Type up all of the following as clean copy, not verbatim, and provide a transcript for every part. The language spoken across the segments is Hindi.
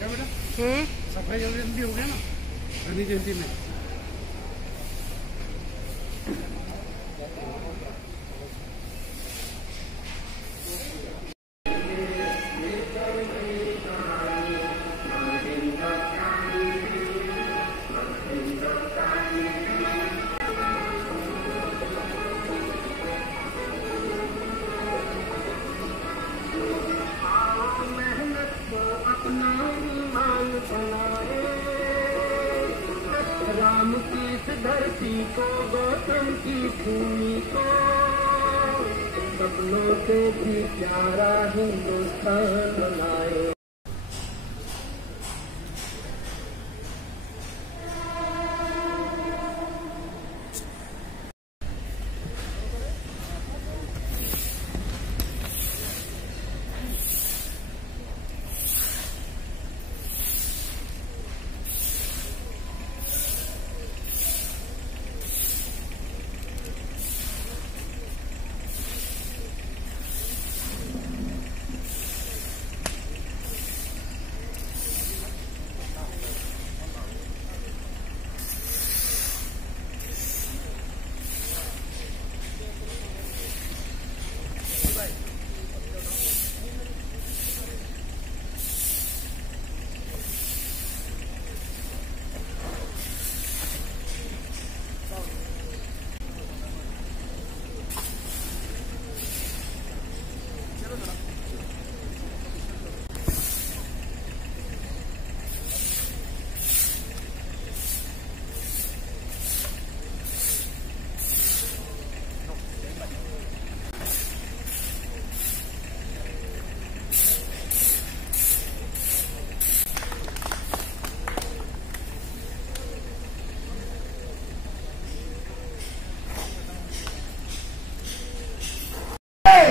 क्या बेटा? सफाई अभियान भी हो गया ना गांधी जयंती में। राम की इस धरती को, गौतम की भूमि को, सपनों से भी प्यारा हिंदुस्तान बनाए।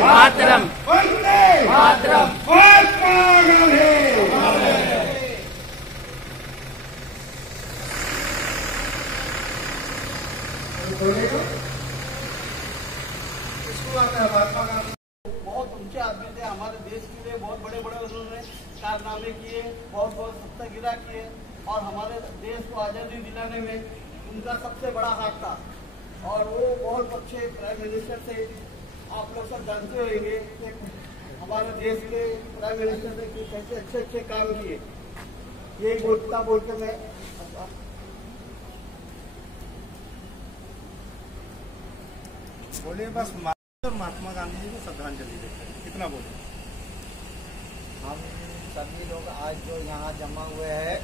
मातरम मातरम बहुत ऊंचे आदमी थे, हमारे देश के लिए बहुत बड़े बड़े उन्होंने कारनामे किए, बहुत बहुत सत्याग्रह किए और हमारे देश को आजादी दिलाने में उनका सबसे बड़ा हाथ था। और वो बहुत अच्छे प्राइम मिनिस्टर थे। आप लोग सब जानते होंगे कि हमारे देश के प्राइम मिनिस्टर ने कैसे अच्छे अच्छे काम किए। यही बोलता बोल के मैं बोलिए बस महात्मा गांधी जी को श्रद्धांजलि देते हैं, कितना बोले? हम सभी लोग आज जो यहाँ जमा हुए हैं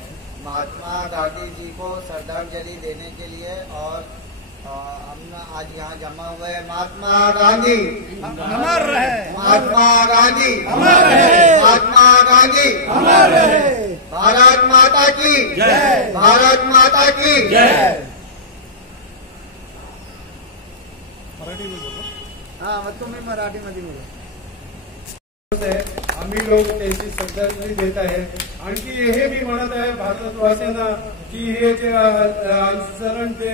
महात्मा गांधी जी को श्रद्धांजलि देने के लिए, और हम आज यहाँ जमा हुए हैं। महात्मा गांधी अमर रहे, महात्मा गांधी अमर रहे, महात्मा गांधी अमर रहे। भारत माता की जय, भारत माता की जय। मराठी में बोलो। हाँ मग तुम्ही मराठीमध्ये बोला। आम्ही लोक त्यांची श्रद्धांजली देत आहे। आणखी हे बी म्हणत आहे भारतवासियांना की हे जे अनुसरण ते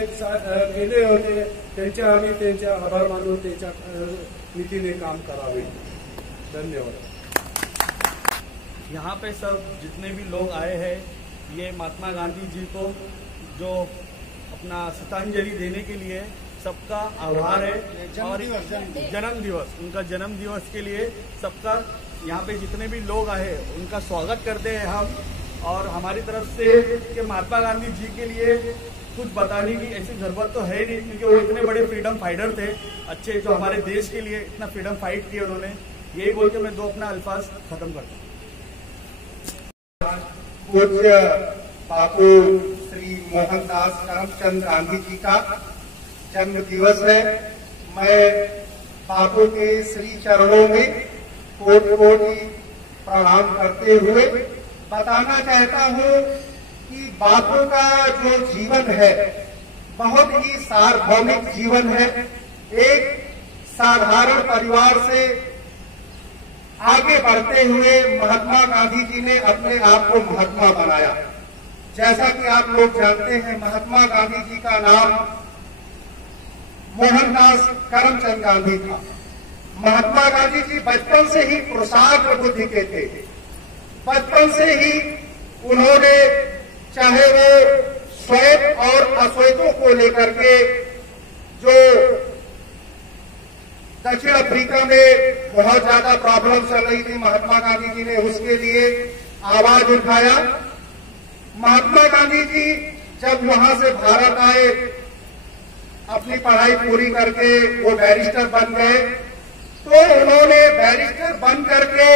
केले होते त्यांचे आम्ही त्यांचे आभार मानून त्यांच्या नीतीने काम करावे। धन्यवाद। यहाँ पे सब जितने भी लोग आए हैं, ये महात्मा गांधी जी को जो अपना श्रद्धांजलि देने के लिए सबका आभार है। और जन्म दिवस, उनका जन्म दिवस के लिए सबका यहाँ पे जितने भी लोग आए उनका स्वागत करते हैं हम। और हमारी तरफ से कि महात्मा गांधी जी के लिए कुछ बताने की ऐसी जरूरत तो है नहीं, क्योंकि वो इतने बड़े फ्रीडम फाइटर थे अच्छे, जो हमारे देश के लिए इतना फ्रीडम फाइट किया उन्होंने। यही बोल के मैं दो अपना अल्फाज खत्म करता हूँ। पूज्य बापू श्री मोहनदास करमचंद गांधी जी का जन्म दिवस है। मैं बापू के श्री चरणों में कोटि कोटि प्रणाम करते हुए बताना चाहता हूँ कि बापू का जो जीवन है बहुत ही सार्वभौमिक जीवन है। एक साधारण परिवार से आगे बढ़ते हुए महात्मा गांधी जी ने अपने आप को महात्मा बनाया। जैसा कि आप लोग जानते हैं, महात्मा गांधी जी का नाम मोहनदास करमचंद गांधी था। महात्मा गांधी जी बचपन से ही पुरुषार्थ बुद्धि के थे। बचपन से ही उन्होंने चाहे वो श्वेत और अश्वेतों को लेकर के जो दक्षिण अफ्रीका में बहुत ज्यादा प्रॉब्लम चल रही थी, महात्मा गांधी जी ने उसके लिए आवाज उठाया। महात्मा गांधी जी जब वहां से भारत आए, अपनी पढ़ाई पूरी करके वो बैरिस्टर बन गए, तो उन्होंने बैरिस्टर बन करके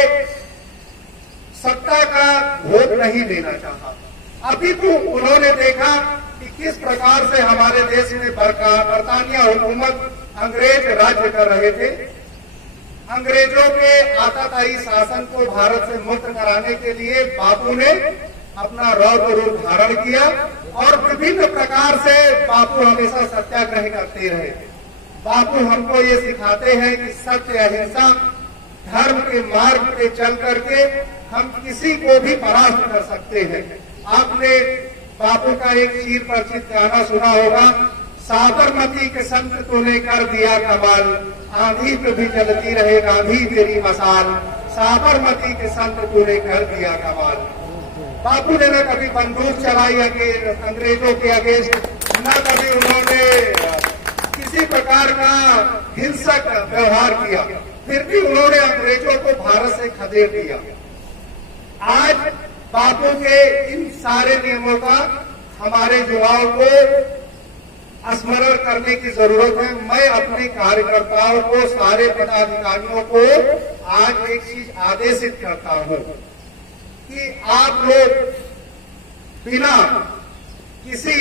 सत्ता का भोग नहीं लेना चाहा। अभी तो उन्होंने देखा कि किस प्रकार से हमारे देश में बरतानिया हुकूमत, अंग्रेज राज्य कर रहे थे। अंग्रेजों के आताताई शासन को भारत से मुक्त कराने के लिए बापू ने अपना रौद्र रूप धारण किया और विभिन्न प्रकार से बापू हमेशा सत्याग्रह करते रहे। बापू हमको ये सिखाते हैं कि सत्य, अहिंसा, धर्म के मार्ग पे चल करके हम किसी को भी परास्त कर सकते हैं। आपने बापू का एक चिर परिचित गाना सुना होगा, साबरमती के संत तूने कर दिया कमाल, आंधी पे भी चलती रहे गांधी तेरी मसाल, साबरमती के संत तूने कर दिया कमाल। बापू ने न कभी बंदूक चलाई अंग्रेजों के अगेंस्ट, न कभी उन्होंने किसी प्रकार का हिंसक व्यवहार किया, फिर भी उन्होंने अंग्रेजों को भारत से खदेड़ दिया। आज बापू के इन सारे नियमों का हमारे युवाओं को स्मरण करने की जरूरत है। मैं अपने कार्यकर्ताओं को, सारे पदाधिकारियों को आज एक चीज आदेशित करता हूं कि आप लोग बिना किसी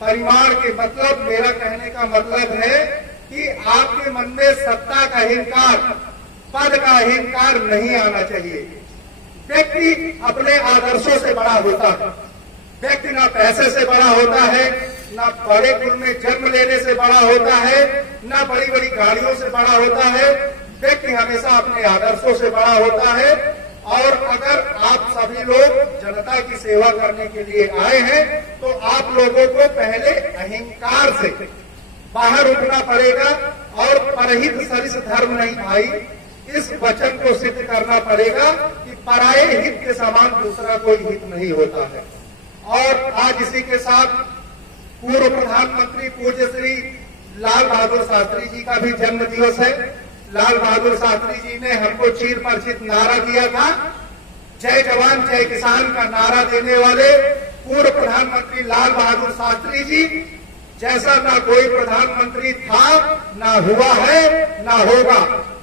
परिमाण के, मतलब मेरा कहने का मतलब है कि आपके मन में सत्ता का अहंकार, पद का अहंकार नहीं आना चाहिए। व्यक्ति अपने आदर्शों से बड़ा होता है। व्यक्ति ना पैसे से बड़ा होता है, ना बड़े कुल में जन्म लेने से बड़ा होता है, ना बड़ी बड़ी गाड़ियों से बड़ा होता है। व्यक्ति हमेशा अपने आदर्शों से बड़ा होता है। और अगर आप सभी लोग जनता की सेवा करने के लिए आए हैं तो आप लोगों को पहले अहंकार से बाहर उठना पड़ेगा और परहित सरिस धर्म नहीं भाई, इस वचन को सिद्ध करना पड़ेगा कि पराये हित के समान दूसरा कोई हित नहीं होता है। और आज इसी के साथ पूर्व प्रधानमंत्री पूज्य श्री लाल बहादुर शास्त्री जी का भी जन्म दिवस है। लाल बहादुर शास्त्री जी ने हमको चिर परिचित नारा दिया था, जय जवान जय किसान का नारा देने वाले पूर्व प्रधानमंत्री लाल बहादुर शास्त्री जी जैसा ना कोई प्रधानमंत्री था, ना हुआ है, ना होगा,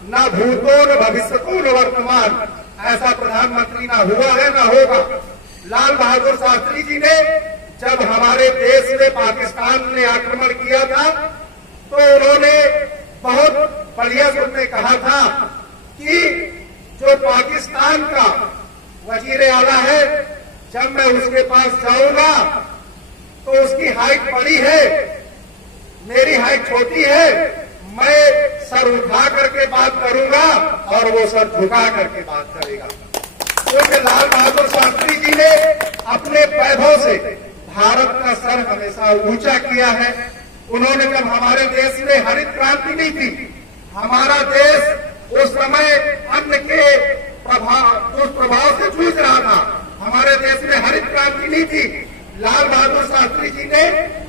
ना भूतो न भविष्यतो न वर्तमान, ऐसा प्रधानमंत्री ना हुआ है ना होगा। लाल बहादुर शास्त्री जी ने जब हमारे देश में पाकिस्तान ने आक्रमण किया था तो उन्होंने बहुत बढ़िया सुर में कहा था कि जो पाकिस्तान का वजीर आला है, जब मैं उसके पास जाऊंगा तो उसकी हाइट बड़ी है, मेरी हाइट छोटी है, मैं सर उठा करके बात करूंगा और वो सर झुका करके बात करेगा। क्योंकि लाल बहादुर शास्त्री जी ने अपने वैभव से भारत का सर हमेशा ऊंचा किया है। उन्होंने जब हमारे देश में हरित क्रांति नहीं थी, हमारा देश उस समय अन्न के दुष्प्रभाव से जूझ रहा था, हमारे देश में हरित क्रांति नहीं थी। लाल बहादुर शास्त्री जी ने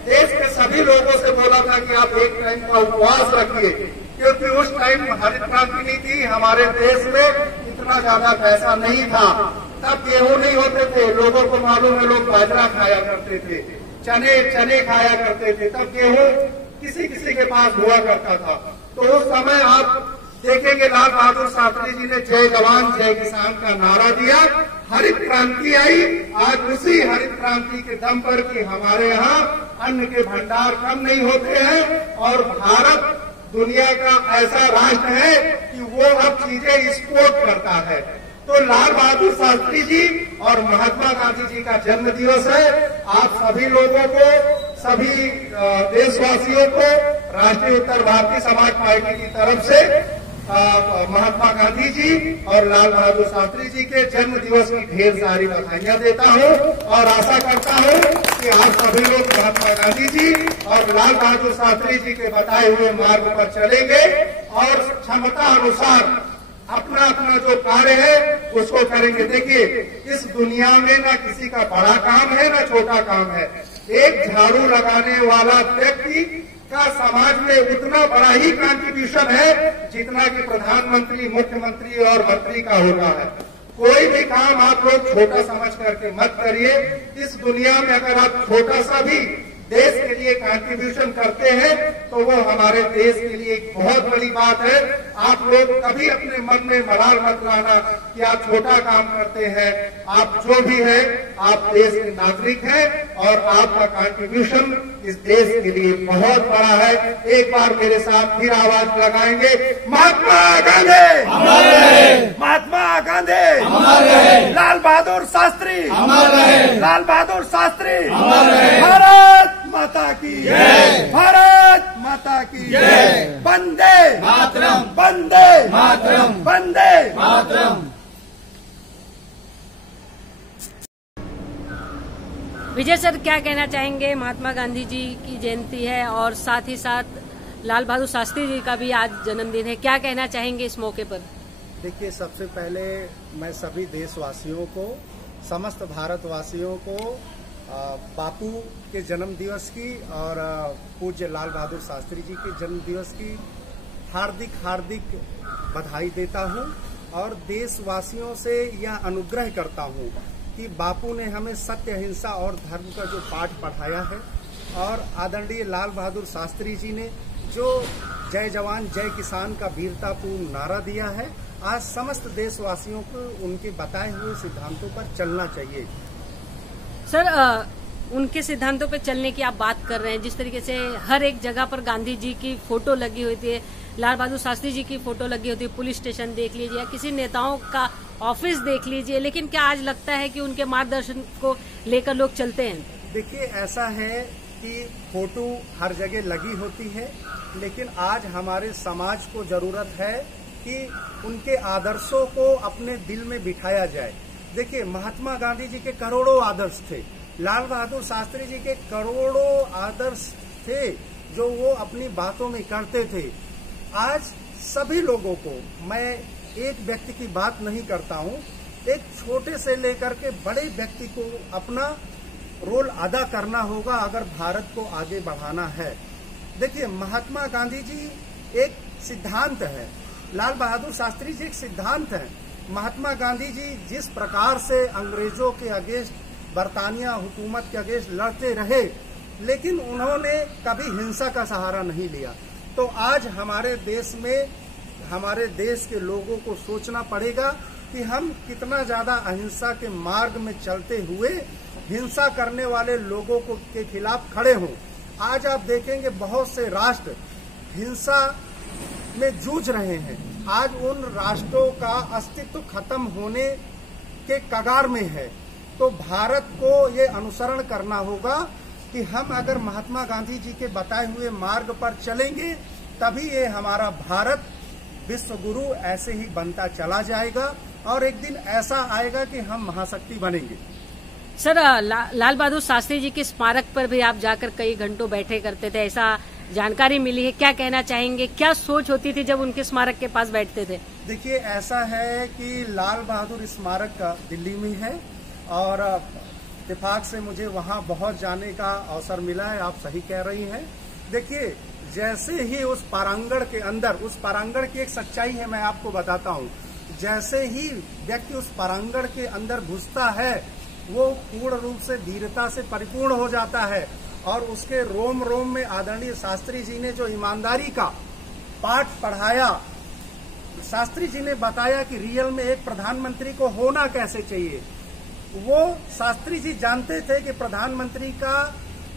देश के सभी लोगों से बोला था कि आप एक टाइम का उपवास रखिए, क्योंकि उस टाइम हरित क्रांति नहीं थी, हमारे देश में इतना ज्यादा पैसा नहीं था, तब गेहूं नहीं होते थे, लोगों को मालूम है, लोग बाजरा खाया करते थे, चने खाया करते थे, तब गेहूं किसी किसी के पास हुआ करता था। तो उस समय आप देखेंगे लाल बहादुर शास्त्री जी ने जय जवान जय किसान का नारा दिया, हरित क्रांति आई। आज उसी हरित क्रांति के दम पर कि हमारे यहाँ अन्न के भंडार कम नहीं होते हैं और भारत दुनिया का ऐसा राष्ट्र है कि वो अब चीजें एक्सपोर्ट करता है। तो लाल बहादुर शास्त्री जी और महात्मा गांधी जी का जन्म दिवस है। आप सभी लोगों को, सभी देशवासियों को राष्ट्रीय उत्तर भारतीय समाज पार्टी की तरफ से महात्मा गांधी जी और लाल बहादुर शास्त्री जी के जन्म दिवस की ढेर सारी बधाइयां देता हूं और आशा करता हूं कि आप सभी लोग महात्मा गांधी जी और लाल बहादुर शास्त्री जी के बताए हुए मार्ग पर चलेंगे और क्षमता अनुसार अपना अपना जो कार्य है उसको करेंगे। देखिए, इस दुनिया में ना किसी का बड़ा काम है ना छोटा काम है। एक झाड़ू लगाने वाला व्यक्ति का समाज में उतना बड़ा ही कंट्रीब्यूशन है जितना कि प्रधानमंत्री, मुख्यमंत्री और मंत्री का होता है। कोई भी काम आप लोग छोटा समझ करके मत करिए। इस दुनिया में अगर आप छोटा सा भी देश के लिए कंट्रीब्यूशन करते हैं तो वो हमारे देश के लिए एक बहुत बड़ी बात है। आप लोग कभी अपने मन में मलाल मत लाना कि आप छोटा काम करते हैं। आप जो भी है, आप देश के नागरिक हैं और आपका कंट्रीब्यूशन इस देश के लिए बहुत बड़ा है। एक बार मेरे साथ फिर आवाज लगाएंगे, महात्मा गांधी अमर रहे, महात्मा गांधी अमर रहे, लाल बहादुर शास्त्री अमर रहे, लाल बहादुर शास्त्री अमर रहे। भारत माता की जय, भारत माता की जय, वंदे मातरम, वंदे मातरम, वंदे मातरम। विजय सर, क्या कहना चाहेंगे? महात्मा गांधी जी की जयंती है और साथ ही साथ लाल बहादुर शास्त्री जी का भी आज जन्मदिन है, क्या कहना चाहेंगे इस मौके पर? देखिए, सबसे पहले मैं सभी देशवासियों को, समस्त भारतवासियों को बापू के जन्म दिवस की और पूज्य लाल बहादुर शास्त्री जी के जन्म दिवस की हार्दिक हार्दिक बधाई देता हूं और देशवासियों से यह अनुग्रह करता हूं कि बापू ने हमें सत्य, अहिंसा और धर्म का जो पाठ पढ़ाया है और आदरणीय लाल बहादुर शास्त्री जी ने जो जय जवान जय किसान का वीरतापूर्ण नारा दिया है, आज समस्त देशवासियों को उनके बताए हुए सिद्धांतों पर चलना चाहिए। सर, उनके सिद्धांतों पर चलने की आप बात कर रहे हैं, जिस तरीके से हर एक जगह पर गांधी जी की फोटो लगी हुई थी, लाल बहादुर शास्त्री जी की फोटो लगी होती है, पुलिस स्टेशन देख लीजिए या किसी नेताओं का ऑफिस देख लीजिए, लेकिन क्या आज लगता है कि उनके मार्गदर्शन को लेकर लोग चलते हैं? देखिए, ऐसा है कि फोटो हर जगह लगी होती है, लेकिन आज हमारे समाज को जरूरत है कि उनके आदर्शों को अपने दिल में बिठाया जाए। देखिए, महात्मा गांधी जी के करोड़ों आदर्श थे, लाल बहादुर शास्त्री जी के करोड़ों आदर्श थे जो वो अपनी बातों में करते थे। आज सभी लोगों को, मैं एक व्यक्ति की बात नहीं करता हूँ, एक छोटे से लेकर के बड़े व्यक्ति को अपना रोल अदा करना होगा अगर भारत को आगे बढ़ाना है। देखिए, महात्मा गांधी जी एक सिद्धांत है, लाल बहादुर शास्त्री जी एक सिद्धांत है। महात्मा गांधी जी जिस प्रकार से अंग्रेजों के अगेंस्ट, बरतानिया हुकूमत के अगेंस्ट लड़ते रहे, लेकिन उन्होंने कभी हिंसा का सहारा नहीं लिया। तो आज हमारे देश में, हमारे देश के लोगों को सोचना पड़ेगा कि हम कितना ज्यादा अहिंसा के मार्ग में चलते हुए हिंसा करने वाले लोगों को के खिलाफ खड़े हों। आज आप देखेंगे बहुत से राष्ट्र हिंसा में जूझ रहे हैं। आज उन राष्ट्रों का अस्तित्व खत्म होने के कगार में है। तो भारत को ये अनुसरण करना होगा कि हम अगर महात्मा गांधी जी के बताए हुए मार्ग पर चलेंगे तभी ये हमारा भारत विश्व गुरु ऐसे ही बनता चला जाएगा और एक दिन ऐसा आएगा कि हम महाशक्ति बनेंगे। सर, लाल बहादुर शास्त्री जी के स्मारक पर भी आप जाकर कई घंटों बैठे करते थे, ऐसा जानकारी मिली है, क्या कहना चाहेंगे? क्या सोच होती थी जब उनके स्मारक के पास बैठते थे? देखिए, ऐसा है कि लाल बहादुर स्मारक का दिल्ली में है और इत्तेफाक से मुझे वहां बहुत जाने का अवसर मिला है। आप सही कह रही हैं। देखिए, जैसे ही उस प्रांगण के अंदर, उस प्रांगण की एक सच्चाई है, मैं आपको बताता हूं, जैसे ही व्यक्ति उस प्रांगण के अंदर घुसता है वो पूर्ण रूप से धीरता से परिपूर्ण हो जाता है और उसके रोम रोम में आदरणीय शास्त्री जी ने जो ईमानदारी का पाठ पढ़ाया, शास्त्री जी ने बताया कि रियल में एक प्रधानमंत्री को होना कैसे चाहिए। वो शास्त्री जी जानते थे कि प्रधानमंत्री का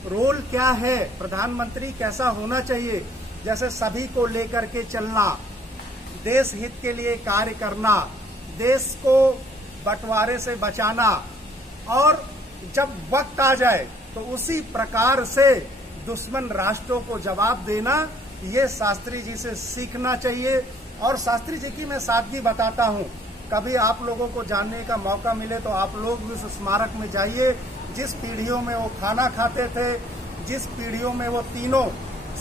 रोल क्या है, प्रधानमंत्री कैसा होना चाहिए, जैसे सभी को लेकर के चलना, देश हित के लिए कार्य करना, देश को बंटवारे से बचाना और जब वक्त आ जाए तो उसी प्रकार से दुश्मन राष्ट्रों को जवाब देना, ये शास्त्री जी से सीखना चाहिए। और शास्त्री जी की मैं सादगी बताता हूँ, कभी आप लोगों को जानने का मौका मिले तो आप लोग भी उस स्मारक में जाइए। जिस पीढ़ियों में वो खाना खाते थे, जिस पीढ़ियों में वो तीनों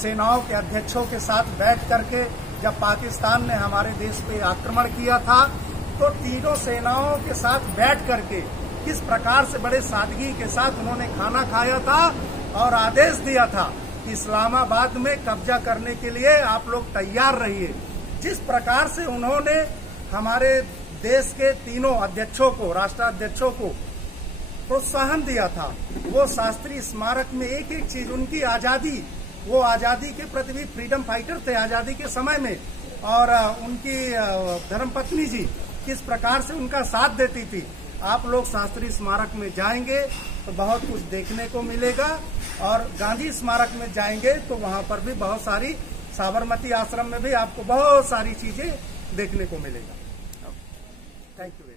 सेनाओं के अध्यक्षों के साथ बैठ करके जब पाकिस्तान ने हमारे देश पे आक्रमण किया था तो तीनों सेनाओं के साथ बैठ करके किस प्रकार से बड़े सादगी के साथ उन्होंने खाना खाया था और आदेश दिया था कि इस्लामाबाद में कब्जा करने के लिए आप लोग तैयार रहिए। जिस प्रकार से उन्होंने हमारे देश के तीनों अध्यक्षों को, राष्ट्राध्यक्षों को प्रोत्साहन दिया था, वो शास्त्री स्मारक में एक एक चीज, उनकी आजादी, वो आजादी के प्रति भी फ्रीडम फाइटर थे आजादी के समय में, और उनकी धर्मपत्नी जी किस प्रकार से उनका साथ देती थी। आप लोग शास्त्री स्मारक में जाएंगे तो बहुत कुछ देखने को मिलेगा, और गांधी स्मारक में जाएंगे तो वहां पर भी बहुत सारी, साबरमती आश्रम में भी आपको बहुत सारी चीजें देखने को मिलेगा। Thank you.